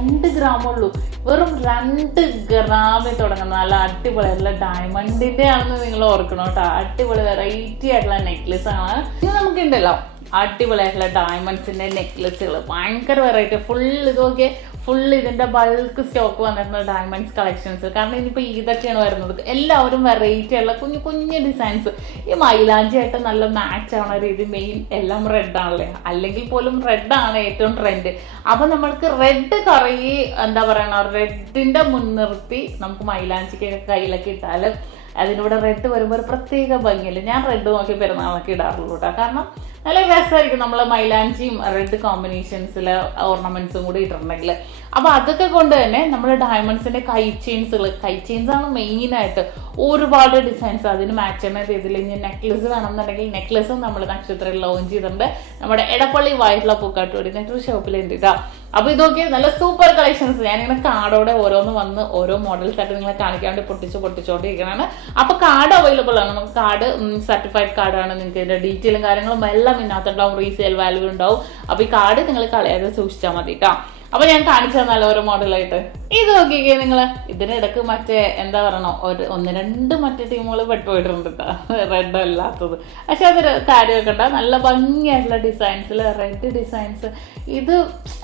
2 ഗ്രാമുള്ളൂ. വെറും 2 ഗ്രാമിൽ തുടങ്ങുന്ന നല്ല അടിപൊളിയായിട്ടുള്ള ഡയമണ്ടിന്റെ ആണെന്ന് നിങ്ങൾ ഓർക്കണം കേട്ടോ. അടിപൊളി വെറൈറ്റി ആയിട്ടുള്ള നെക്ലസ് ആണ്. ഇത് നമുക്കുണ്ടല്ലോ അടിപൊളിയായിട്ടുള്ള ഡയമണ്ട്സിന്റെ നെക്ലസുകൾ, ഭയങ്കര വെറൈറ്റി. ഫുൾ ഇതൊക്കെ ഫുൾ ഇതിന്റെ ബൾക്ക് സ്റ്റോക്ക് വന്നിരുന്ന ഡയമണ്ട്സ് കളക്ഷൻസ്. കാരണം ഇനിയിപ്പോൾ ഇതൊക്കെയാണ് വരുന്നത്. എല്ലാവരും വെറൈറ്റി ആയിട്ടുള്ള കുഞ്ഞു കുഞ്ഞു ഡിസൈൻസ്. ഈ മൈലാഞ്ചി ആയിട്ട് നല്ല മാച്ച് ആവണ രീതി മെയിൻ എല്ലാം റെഡ് ആണല്ലേ, അല്ലെങ്കിൽ പോലും റെഡ് ആണ് ഏറ്റവും ട്രെൻഡ്. അപ്പൊ നമ്മൾക്ക് റെഡ് കുറേ എന്താ പറയണ റെഡിന്റെ മുൻനിർത്തി നമുക്ക് മൈലാഞ്ചിക്കൊക്കെ കയ്യിലൊക്കെ ഇട്ടാൽ അതിനൂടെ റെഡ് വരുമ്പോൾ ഒരു പ്രത്യേക ഭംഗിയില്ല. ഞാൻ റെഡ് നോക്കി പെരുന്നാളൊക്കെ ഇടാറുള്ളൂ കേട്ടോ. കാരണം നല്ല രസമായിരിക്കും നമ്മൾ മൈലാഞ്ചിയും റെഡ് കോമ്പിനേഷൻസിലെ ഓർണമെന്റ്സും കൂടി ഇട്ടിട്ടുണ്ടെങ്കിൽ. അപ്പൊ അതൊക്കെ കൊണ്ട് തന്നെ നമ്മുടെ ഡയമണ്ട്സിന്റെ കൈ ചെയിൻസ് ആണ് മെയിനായിട്ട്. ഒരുപാട് ഡിസൈൻസ് അതിന് മാച്ച് ചെയ്യുന്ന രീതിയിൽ. ഇനി നെക്ലസ് വേണമെന്നുണ്ടെങ്കിൽ നെക്ലസും നമ്മൾ നക്ഷത്രത്തിൽ ലോഞ്ച് ചെയ്തിട്ടുണ്ട്. നമ്മുടെ എടപ്പള്ളി വയറ്റില പൂക്കാട്ടുപടി നെറ്റ് ഷോപ്പിലുണ്ട് കേട്ടോ. അപ്പൊ ഇതൊക്കെ നല്ല സൂപ്പർ കളക്ഷൻസ്. ഞാനിങ്ങനെ കാർഡോടെ ഓരോന്ന് വന്ന് ഓരോ മോഡൽസ് ആയിട്ട് നിങ്ങളെ കാണിക്കാൻ വേണ്ടി പൊട്ടിച്ചോണ്ടിരിക്കുകയാണ്. അപ്പൊ കാർഡ് അവൈലബിൾ ആണ്. നമുക്ക് കാർഡ് സർട്ടിഫൈഡ് കാർഡാണ്. നിങ്ങൾക്ക് ഇതിന്റെ ഡീറ്റെയിലും കാര്യങ്ങളും എല്ലാം ഇതിനകത്തുണ്ടാവും. റീസെയിൽ വാല്യൂ ഉണ്ടാവും. അപ്പൊ ഈ കാർഡ് നിങ്ങൾ കളയാതെ സൂക്ഷിച്ചാൽ മതി കേട്ടോ. അപ്പൊ ഞാൻ കാണിച്ചു തന്നാലോ ഓരോ മോഡലായിട്ട്. ഇത് നോക്കിക്കേ നിങ്ങള്. ഇതിനിടക്ക് മറ്റേ എന്താ പറയണോ 1-2 മറ്റേ ടീമുകൾ പെട്ടുപോയിട്ടുണ്ട് കേട്ടോ, റെഡ് അല്ലാത്തത്. പക്ഷെ അതൊരു കാര്യമൊക്കെ ഉണ്ടാ നല്ല ഭംഗിയായിട്ടുള്ള ഡിസൈൻസിൽ റെഡ് ഡിസൈൻസ്. ഇത്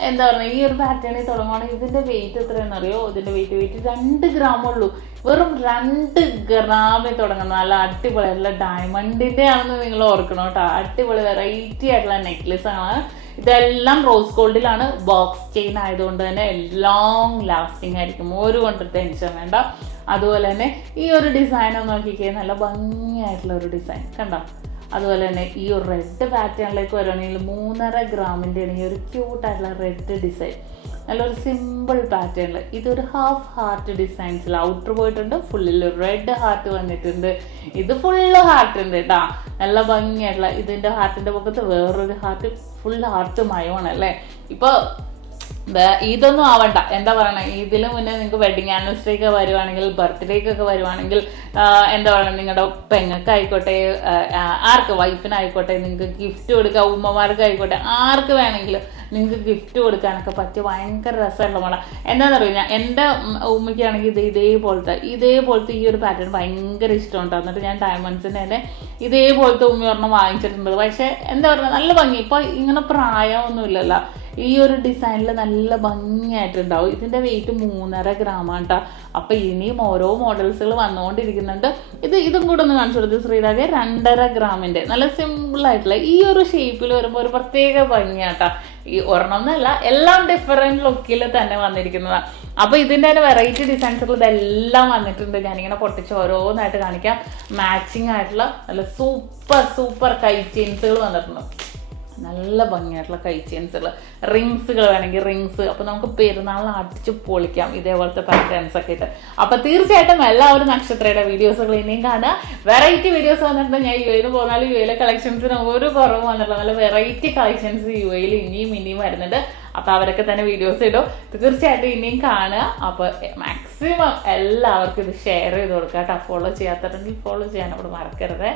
എന്താ പറയുക, ഈ ഒരു പാറ്റേണിൽ തുടങ്ങുകയാണെങ്കിൽ ഇതിന്റെ വെയിറ്റ് എത്രയാണെന്ന് അറിയോ? ഇതിന്റെ വെയിറ്റ് 2 ഗ്രാമുള്ളൂ. വെറും 2 ഗ്രാമിൽ തുടങ്ങുന്ന നല്ല അടിപൊളിയായിട്ടുള്ള ഡയമണ്ടിന്റെ ആണെന്ന് നിങ്ങൾ ഓർക്കണം കേട്ടോ. അടിപൊളി വെറൈറ്റി ആയിട്ടുള്ള നെക്ലസ് ആണ്. ഇതെല്ലാം റോസ് ഗോൾഡിലാണ്. ബോക്സ് ചെയിൻ ആയതുകൊണ്ട് തന്നെ ലോങ് ലാസ്റ്റിംഗ് ആയിരിക്കും. ഒരു കൊണ്ട് ടെൻഷൻ വേണ്ട. അതുപോലെ തന്നെ ഈ ഒരു ഡിസൈൻ ഒന്ന് നോക്കിക്കേ, നല്ല ഭംഗിയായിട്ടുള്ള ഒരു ഡിസൈൻ കണ്ടോ. അതുപോലെ തന്നെ ഈ ഒരു റെഡ് പാറ്റേണിലേക്ക് വരുവാണെങ്കിൽ 3.5 ഗ്രാമിൻ്റെ ആണ് ഈ ഒരു ക്യൂട്ടായിട്ടുള്ള റെഡ് ഡിസൈൻ. നല്ലൊരു സിമ്പിൾ പാറ്റേണിൽ ഇതൊരു ഹാഫ് ഹാർട്ട് ഡിസൈൻസിൽ ഔട്ടർ പോയിട്ടുണ്ട്. ഫുള്ളിൽ റെഡ് ഹാർട്ട് വന്നിട്ടുണ്ട്. ഇത് ഫുള്ള് ഹാർട്ട് ഉണ്ട് കേട്ടോ. നല്ല ഭംഗിയായിട്ടുള്ള ഇതിന്റെ ഹാർട്ടിന്റെ പക്കത്ത് വേറൊരു ഹാർട്ട്, ഫുൾ ഹാർട്ട് മയമാണ് അല്ലേ. ഇപ്പൊ ഇതൊന്നും ആവണ്ട, എന്താ പറയണേ, ഇതിന് മുന്നേ നിങ്ങൾക്ക് വെഡിങ് ആനിവേഴ്സറി ഒക്കെ വരുവാണെങ്കിൽ, ബർത്ത്ഡേക്കൊക്കെ വരുവാണെങ്കിൽ, എന്താ പറയുക, നിങ്ങളുടെ പെങ്ങൾക്കായിക്കോട്ടെ, ആർക്ക് വൈഫിനായിക്കോട്ടെ, നിങ്ങൾക്ക് ഗിഫ്റ്റ് കൊടുക്കുക, ഉമ്മമാർക്കായിക്കോട്ടെ, ആർക്ക് വേണമെങ്കിലും നിങ്ങൾക്ക് ഗിഫ്റ്റ് കൊടുക്കാനൊക്കെ പറ്റിയ ഭയങ്കര രസമുള്ള മോള. എന്താണെന്നറിയോ, ഞാൻ എൻ്റെ ഉമ്മയ്ക്കാണെങ്കിൽ ഇതേപോലത്തെ ഈ ഒരു പാറ്റേൺ ഭയങ്കര ഇഷ്ടമുണ്ട്. എന്നിട്ട് ഞാൻ ഡയമണ്ട്സിൻ്റെ തന്നെ ഇതേപോലത്തെ ഉമ്മ ഒരെണ്ണം വാങ്ങിച്ചിട്ടുണ്ട്. പക്ഷേ എന്താ പറയുക, നല്ല ഭംഗി. ഇപ്പോൾ ഇങ്ങനെ പ്രായമൊന്നുമില്ലല്ലോ. ഈ ഒരു ഡിസൈനിൽ നല്ല ഭംഗിയായിട്ടുണ്ടാവും. ഇതിൻ്റെ വെയിറ്റ് 3.5 ഗ്രാമാണ് കേട്ടോ. അപ്പം ഇനിയും ഓരോ മോഡൽസുകൾ വന്നുകൊണ്ടിരിക്കുന്നുണ്ട്. ഇതും കൂടെ ഒന്ന് കാണിച്ചു കൊടുത്തു ശ്രീരാഗെ. 2.5 ഗ്രാമിൻ്റെ നല്ല സിമ്പിളായിട്ടുള്ള ഈ ഒരു ഷേപ്പിൽ വരുമ്പോൾ ഒരു പ്രത്യേക ഭംഗിയാട്ടോ. ഈ ഒരെണ്ണം എന്നല്ല, എല്ലാം ഡിഫറെൻറ്റ് ലുക്കിൽ തന്നെ വന്നിരിക്കുന്നതാണ്. അപ്പോൾ ഇതിൻ്റെ തന്നെ വെറൈറ്റി ഡിസൈൻസുകൾ ഇതെല്ലാം വന്നിട്ടുണ്ട്. ഞാനിങ്ങനെ പൊട്ടിച്ച് ഓരോന്നായിട്ട് കാണിക്കാം. മാച്ചിങ് ആയിട്ടുള്ള നല്ല സൂപ്പർ കൈ ചെയിൻസുകൾ വന്നിട്ടുണ്ട്. നല്ല ഭംഗിയായിട്ടുള്ള കൈ ചെയിൻസുകൾ, റിങ്സുകൾ വേണമെങ്കിൽ റിങ്സ്. അപ്പോൾ നമുക്ക് പെരുന്നാളിന് അടിച്ച് പൊളിക്കാം ഇതേപോലത്തെ പാറ്റേൺസ് ഒക്കെ ഇട്ട്. അപ്പോൾ തീർച്ചയായിട്ടും എല്ലാവരും നക്ഷത്രയുടെ വീഡിയോസുകൾ ഇനിയും കാണുക. വെറൈറ്റി വീഡിയോസ് വന്നിട്ടുണ്ട്. ഞാൻ യുഎയിൽ പോന്നാലും യുഎയിലെ കളക്ഷൻസിന് ഒരു കുറവ് വന്നിട്ടുള്ള നല്ല വെറൈറ്റി കളക്ഷൻസ് യുഎയിൽ ഇനിയും വരുന്നുണ്ട്. അപ്പോൾ അവരൊക്കെ തന്നെ വീഡിയോസ് ഇടും. തീർച്ചയായിട്ടും ഇനിയും കാണുക. അപ്പോൾ മാക്സിമം എല്ലാവർക്കും ഇത് ഷെയർ ചെയ്ത് കൊടുക്കുക കേട്ടോ. ഫോളോ ചെയ്യാത്തവരുണ്ടെങ്കിൽ ഫോളോ ചെയ്യാൻ അവിടെ മറക്കരുത്.